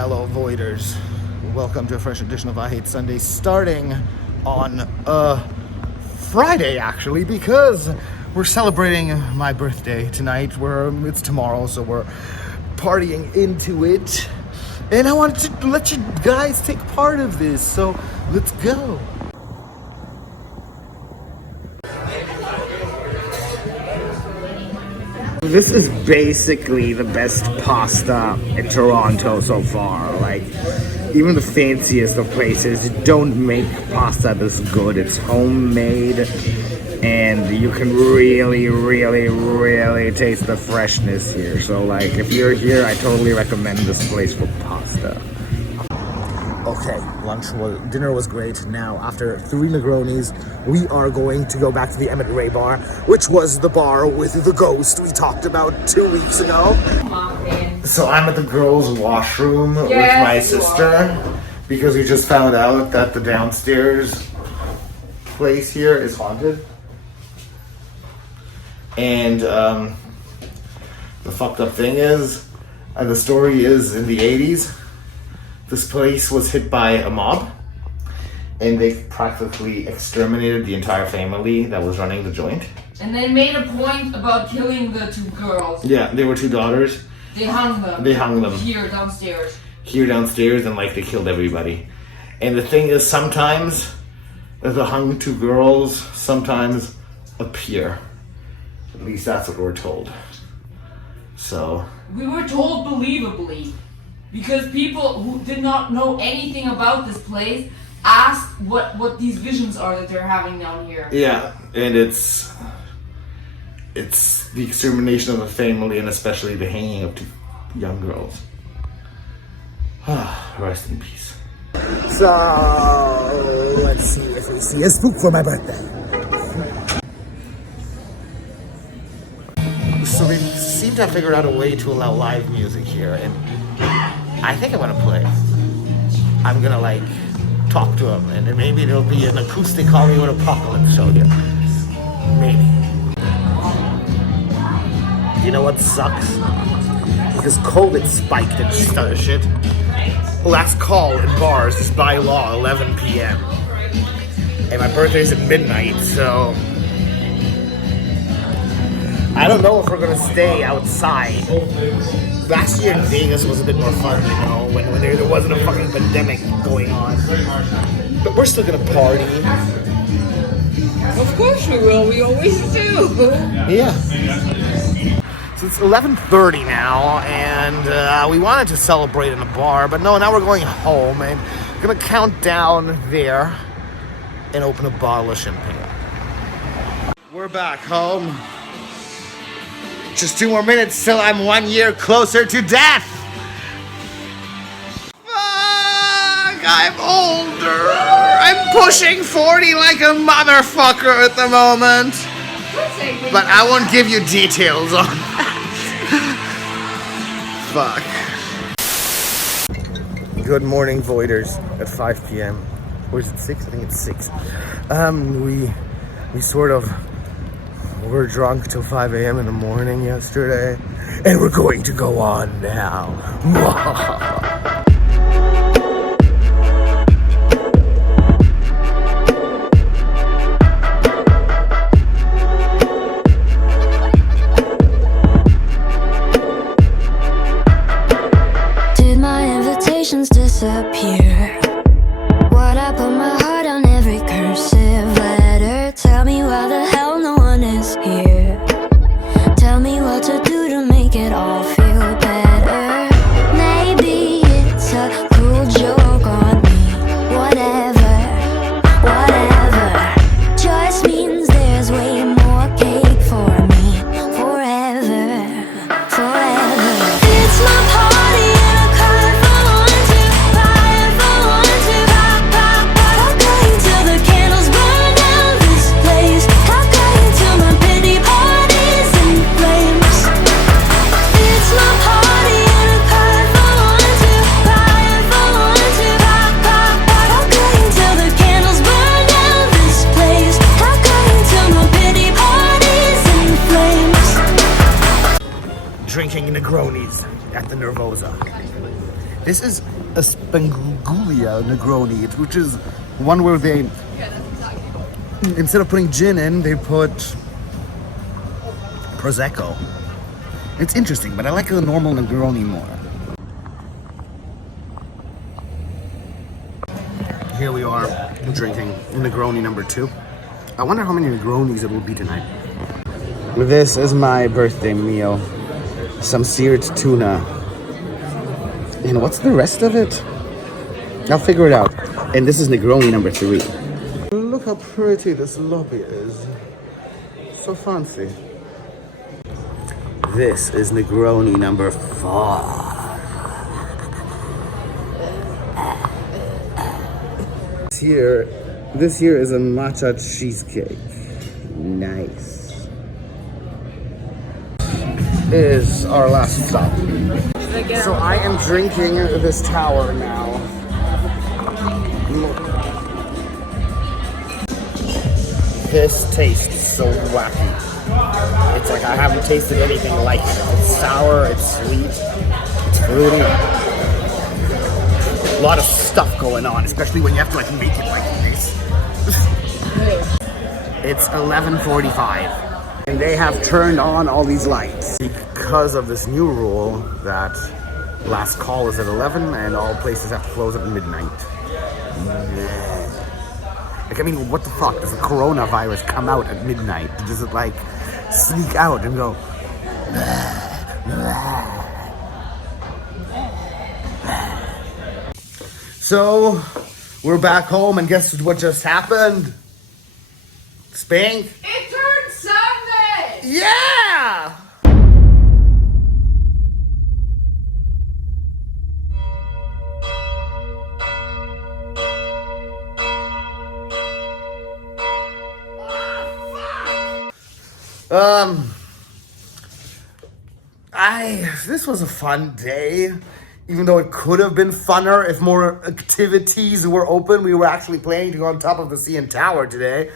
Hello Voiders, welcome to a fresh edition of I Hate Sunday, starting on Friday actually, because we're celebrating my birthday tonight. It's tomorrow, so we're partying into it, and I wanted to let you guys take part of this, so let's go. This is basically the best pasta in Toronto so far. Like, even the fanciest of places don't make pasta this good. It's homemade, and you can really taste the freshness here. So, like, if you're here, I totally recommend this place for pasta. Okay, dinner was great. Now, after 3 Negronis, we are going to go back to the Emmett Ray bar, which was the bar with the ghost we talked about 2 weeks ago. So I'm at the girls' washroom with my sister, because we just found out that the downstairs place here is haunted. And the fucked up thing is, the story is in the 80s, this place was hit by a mob, and they practically exterminated the entire family that was running the joint. And they made a point about killing the 2 girls. Yeah, they were 2 daughters. They hung them. Here downstairs, and like they killed everybody. And the thing is, sometimes the hung 2 girls sometimes appear. At least that's what we're told. So we were told believably, because people who did not know anything about this place asked what these visions are that they're having down here. Yeah, and it's the extermination of a family, and especially the hanging of 2 young girls. Rest in peace. So let's see if we see a spook for my birthday. So we seem to have figured out a way to allow live music here, and I think I'm gonna play. I'm gonna like talk to him, and then maybe it'll be an acoustic Hollywood apocalypse show here. Maybe. You know what sucks? Because COVID spiked and stuff shit. Last call in bars is by law 11 p.m. And my birthday's at midnight, so I don't know if we're gonna stay outside. Last year in Vegas was a bit more fun, you know, when there wasn't a fucking pandemic going on. But we're still gonna party. Of course we will. We always do. Yeah. So it's 11:30 now, and we wanted to celebrate in a bar, but no, now we're going home, and we're gonna count down there and open a bottle of champagne. We're back home. Just 2 more minutes till I'm 1 year closer to death. Fuck, I'm older. I'm pushing 40 like a motherfucker at the moment. But I won't give you details on that. Fuck. Good morning, Voiders, at 5 p.m. Or is it 6? I think it's 6. We sort of were drunk till 5 a.m. in the morning yesterday, and we're going to go on now. Did my invitations disappear? What I put my heart on every cursive letter? Tell me why the hell no one is here. Tell me what to do to make it all feel better. Maybe it's a cruel joke on me. Whatever, just means there's way more cake for me. Forever. It's my party and I cry for 1, 2, fire for This is a Spangulia Negroni, which is one where they, instead of putting gin in, they put Prosecco. It's interesting, but I like a normal Negroni more. Here we are drinking Negroni number 2. I wonder how many Negronis it will be tonight. This is my birthday meal. Some seared tuna. And what's the rest of it? I'll figure it out. And this is Negroni number 3. Look how pretty this lobby is. So fancy. This is Negroni number 4. This here is a matcha cheesecake. Nice. Is our last stop. So I am drinking this tower now. This tastes so wacky. It's like I haven't tasted anything like it. It's sour, it's sweet, it's fruity. A lot of stuff going on, especially when you have to like make it like this. It's 11:45 and they have turned on all these lights because of this new rule that last call is at 11 and all places have to close at midnight. Like, I mean, what the fuck? Does the coronavirus come out at midnight? Does it like sneak out and go? So, we're back home, and guess what just happened? Spank? It turned Sunday! Yeah! This was a fun day. Even though it could have been funner if more activities were open. We were actually planning to go on top of the CN Tower today.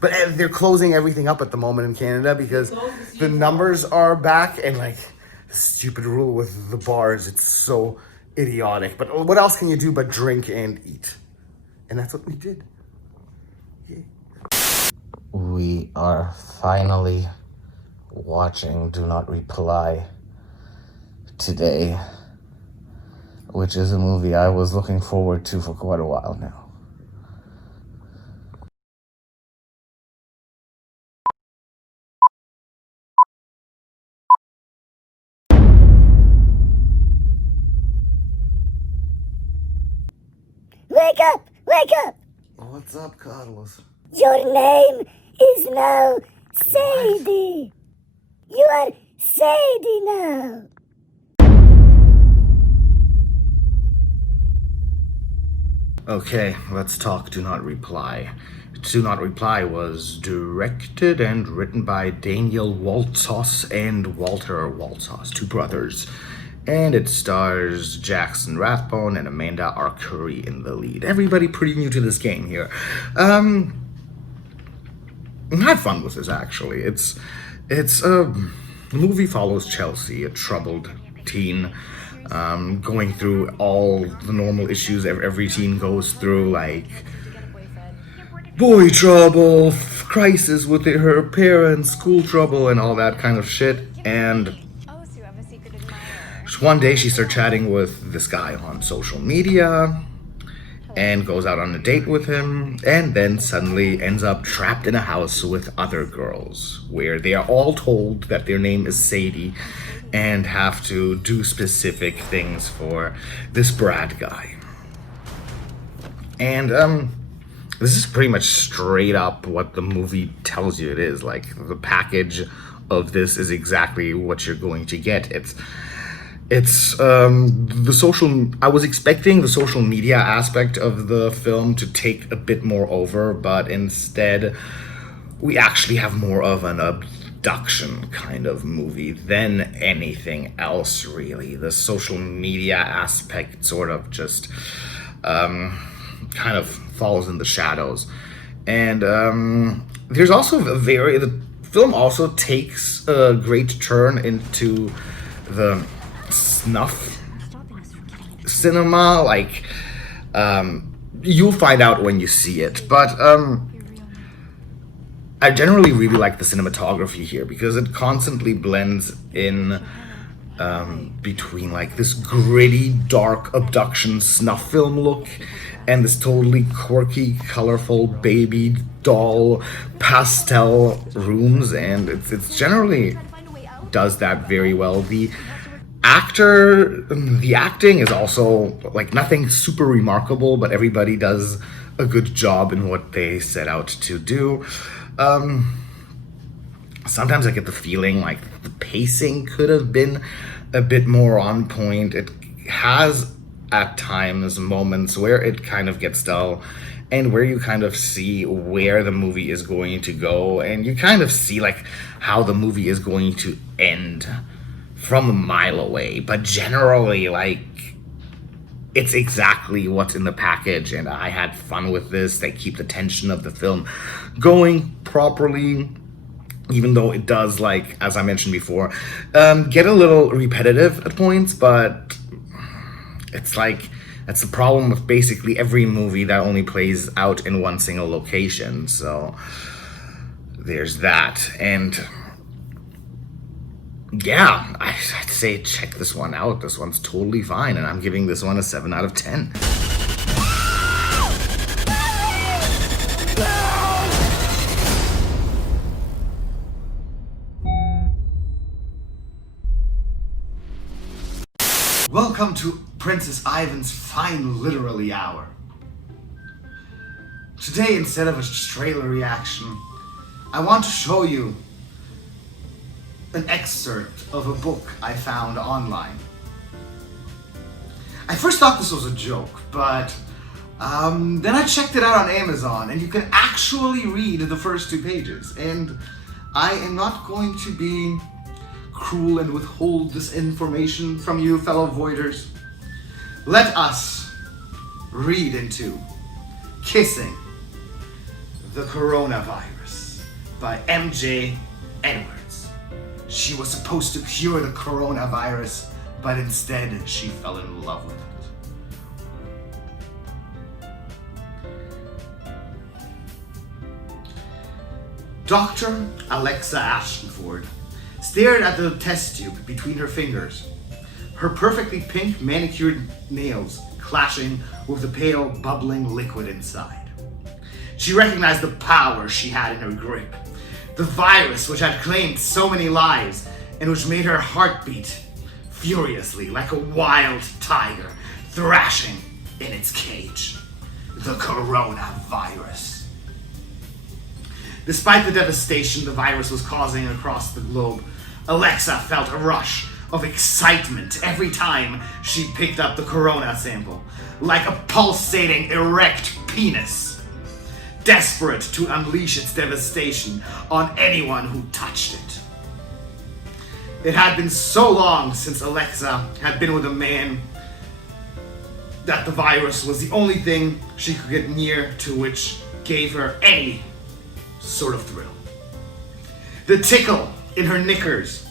But they're closing everything up at the moment in Canada because the numbers are back and like the stupid rule with the bars, it's so idiotic. But what else can you do but drink and eat? And that's what we did. Yeah. We are finally watching Do Not Reply today, which is a movie I was looking forward to for quite a while now. Wake up! Wake up! What's up, Carlos? Your name is now Sadie. You are Sadie now. Okay, let's talk Do Not Reply. Do Not Reply was directed and written by Daniel Waltzos and Walter Waltzos, two brothers. And it stars Jackson Rathbone and Amanda Arcuri in the lead. Everybody pretty new to this game here. I had fun with this, actually. The movie follows Chelsea, a troubled teen, going through all the normal issues every teen goes through, like boy trouble, crisis with her parents, school trouble, and all that kind of shit. And one day she starts chatting with this guy on social media and goes out on a date with him, and then suddenly ends up trapped in a house with other girls where they are all told that their name is Sadie and have to do specific things for this Brad guy. And this is pretty much straight up what the movie tells you it is. Like, the package of this is exactly what you're going to get. It's the social. I was expecting the social media aspect of the film to take a bit more over, but instead we actually have more of an abduction kind of movie than anything else, really. The social media aspect sort of just kind of falls in the shadows. And there's also the film also takes a great turn into the snuff cinema. Like, you'll find out when you see it. But I generally really like the cinematography here because it constantly blends in between like this gritty, dark abduction snuff film look and this totally quirky, colorful baby doll pastel rooms, and it's generally does that very well. The acting is also like nothing super remarkable, but everybody does a good job in what they set out to do. Sometimes I get the feeling like the pacing could have been a bit more on point. It has at times moments where it kind of gets dull and where you kind of see where the movie is going to go, and you kind of see like how the movie is going to end from a mile away. But generally, like, it's exactly what's in the package, and I had fun with this. They keep the tension of the film going properly, even though it does, like, as I mentioned before, get a little repetitive at points, but it's like, that's the problem with basically every movie that only plays out in one single location. So there's that. And yeah, I'd say check this one out. This one's totally fine, and I'm giving this one a 7 out of 10. Welcome to Princess Ivan's fine literally hour. Today, instead of a trailer reaction, I want to show you an excerpt of a book I found online. I first thought this was a joke, but then I checked it out on Amazon, and you can actually read the first 2 pages. And I am not going to be cruel and withhold this information from you, fellow voiders. Let us read into Kissing the Coronavirus by M.J. Edwards. She was supposed to cure the coronavirus, but instead she fell in love with it. Dr. Alexa Ashford stared at the test tube between her fingers, her perfectly pink manicured nails clashing with the pale, bubbling liquid inside. She recognized the power she had in her grip, the virus which had claimed so many lives and which made her heart beat furiously like a wild tiger thrashing in its cage. The coronavirus. Despite the devastation the virus was causing across the globe, Alexa felt a rush of excitement every time she picked up the corona sample, like a pulsating, erect penis, desperate to unleash its devastation on anyone who touched it. It had been so long since Alexa had been with a man that the virus was the only thing she could get near to which gave her any sort of thrill. The tickle in her knickers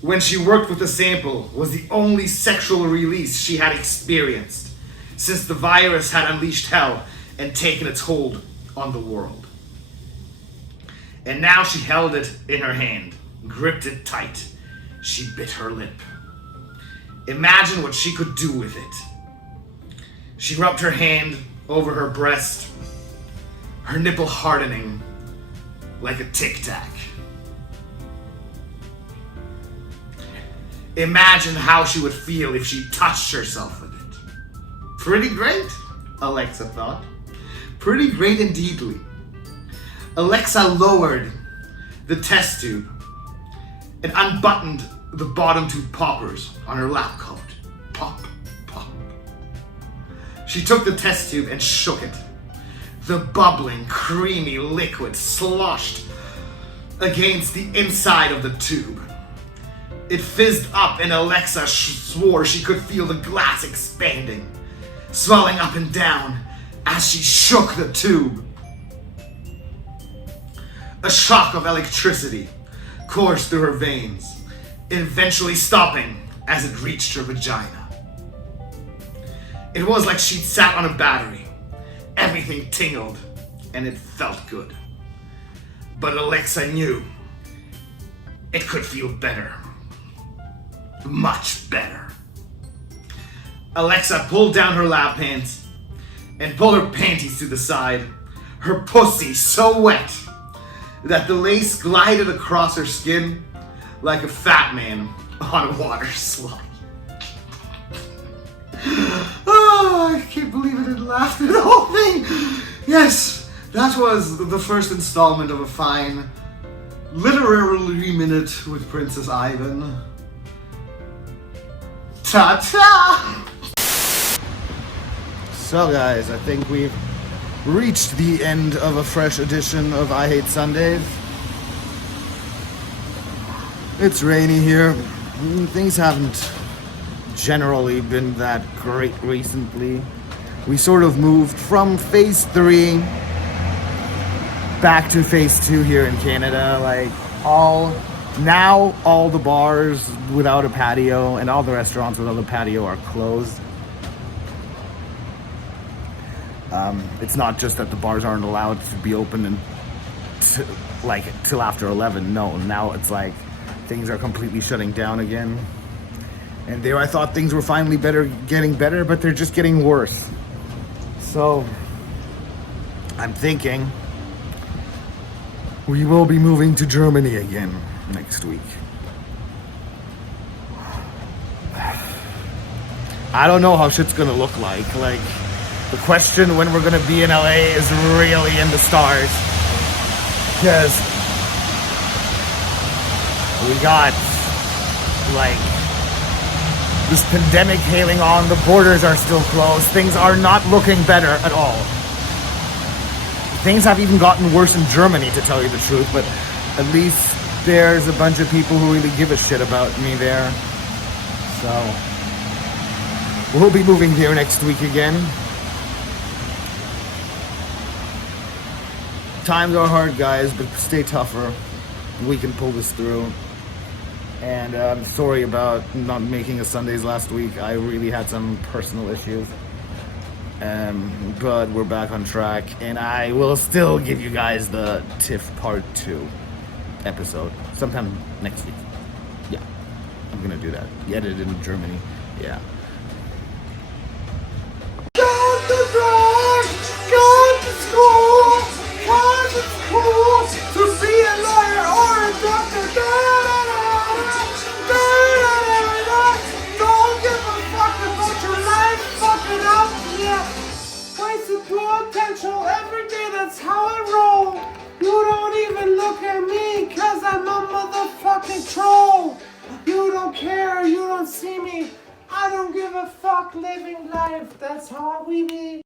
when she worked with the sample was the only sexual release she had experienced since the virus had unleashed hell and taken its hold on the world. And now she held it in her hand, gripped it tight. She bit her lip. Imagine what she could do with it. She rubbed her hand over her breast, her nipple hardening like a tic-tac. Imagine how she would feel if she touched herself with it. Pretty great, Alexa thought. Pretty great indeedly. Alexa lowered the test tube and unbuttoned the bottom 2 poppers on her lab coat. Pop, pop. She took the test tube and shook it. The bubbling, creamy liquid sloshed against the inside of the tube. It fizzed up, and Alexa swore she could feel the glass expanding, swelling up and down as she shook the tube. A shock of electricity coursed through her veins, eventually stopping as it reached her vagina. It was like she'd sat on a battery. Everything tingled, and it felt good. But Alexa knew it could feel better. Much better. Alexa pulled down her lap pants and pulled her panties to the side, her pussy so wet that the lace glided across her skin like a fat man on a water slide. Oh, I can't believe I didn't laugh through the whole thing. Yes, that was the first installment of a fine literary minute with Princess Ivan. Ta-ta! So guys, I think we've reached the end of a fresh edition of I Hate Sundays. It's rainy here. Things haven't generally been that great recently. We sort of moved from phase 3 back to phase 2 here in Canada. Like all the bars without a patio and all the restaurants without a patio are closed. It's not just that the bars aren't allowed to be open till after 11. No, now it's like things are completely shutting down again. And there I thought things were finally getting better, but they're just getting worse. So I'm thinking we will be moving to Germany again next week. I don't know how shit's gonna look like. Like, the question when we're gonna be in LA is really in the stars. Because we got, like, this pandemic hailing on, the borders are still closed, things are not looking better at all. Things have even gotten worse in Germany, to tell you the truth, but at least there's a bunch of people who really give a shit about me there. So, we'll be moving there next week again. Times are hard, guys, but stay tougher. We can pull this through. And I'm sorry about not making a Sundays last week. I really had some personal issues. But we're back on track. And I will still give you guys the TIFF Part 2 episode sometime next week. Yeah, I'm gonna do that. Get it in Germany. Yeah. Go to work, go to school, cause it's cool to be a lawyer or a doctor. Don't give a fuck about your life, fuck it up, yeah. Wasted potential every day, that's how I roll. You don't even look at me, cause I'm a motherfucking troll. You don't care, you don't see me. I don't give a fuck living life, that's how we be.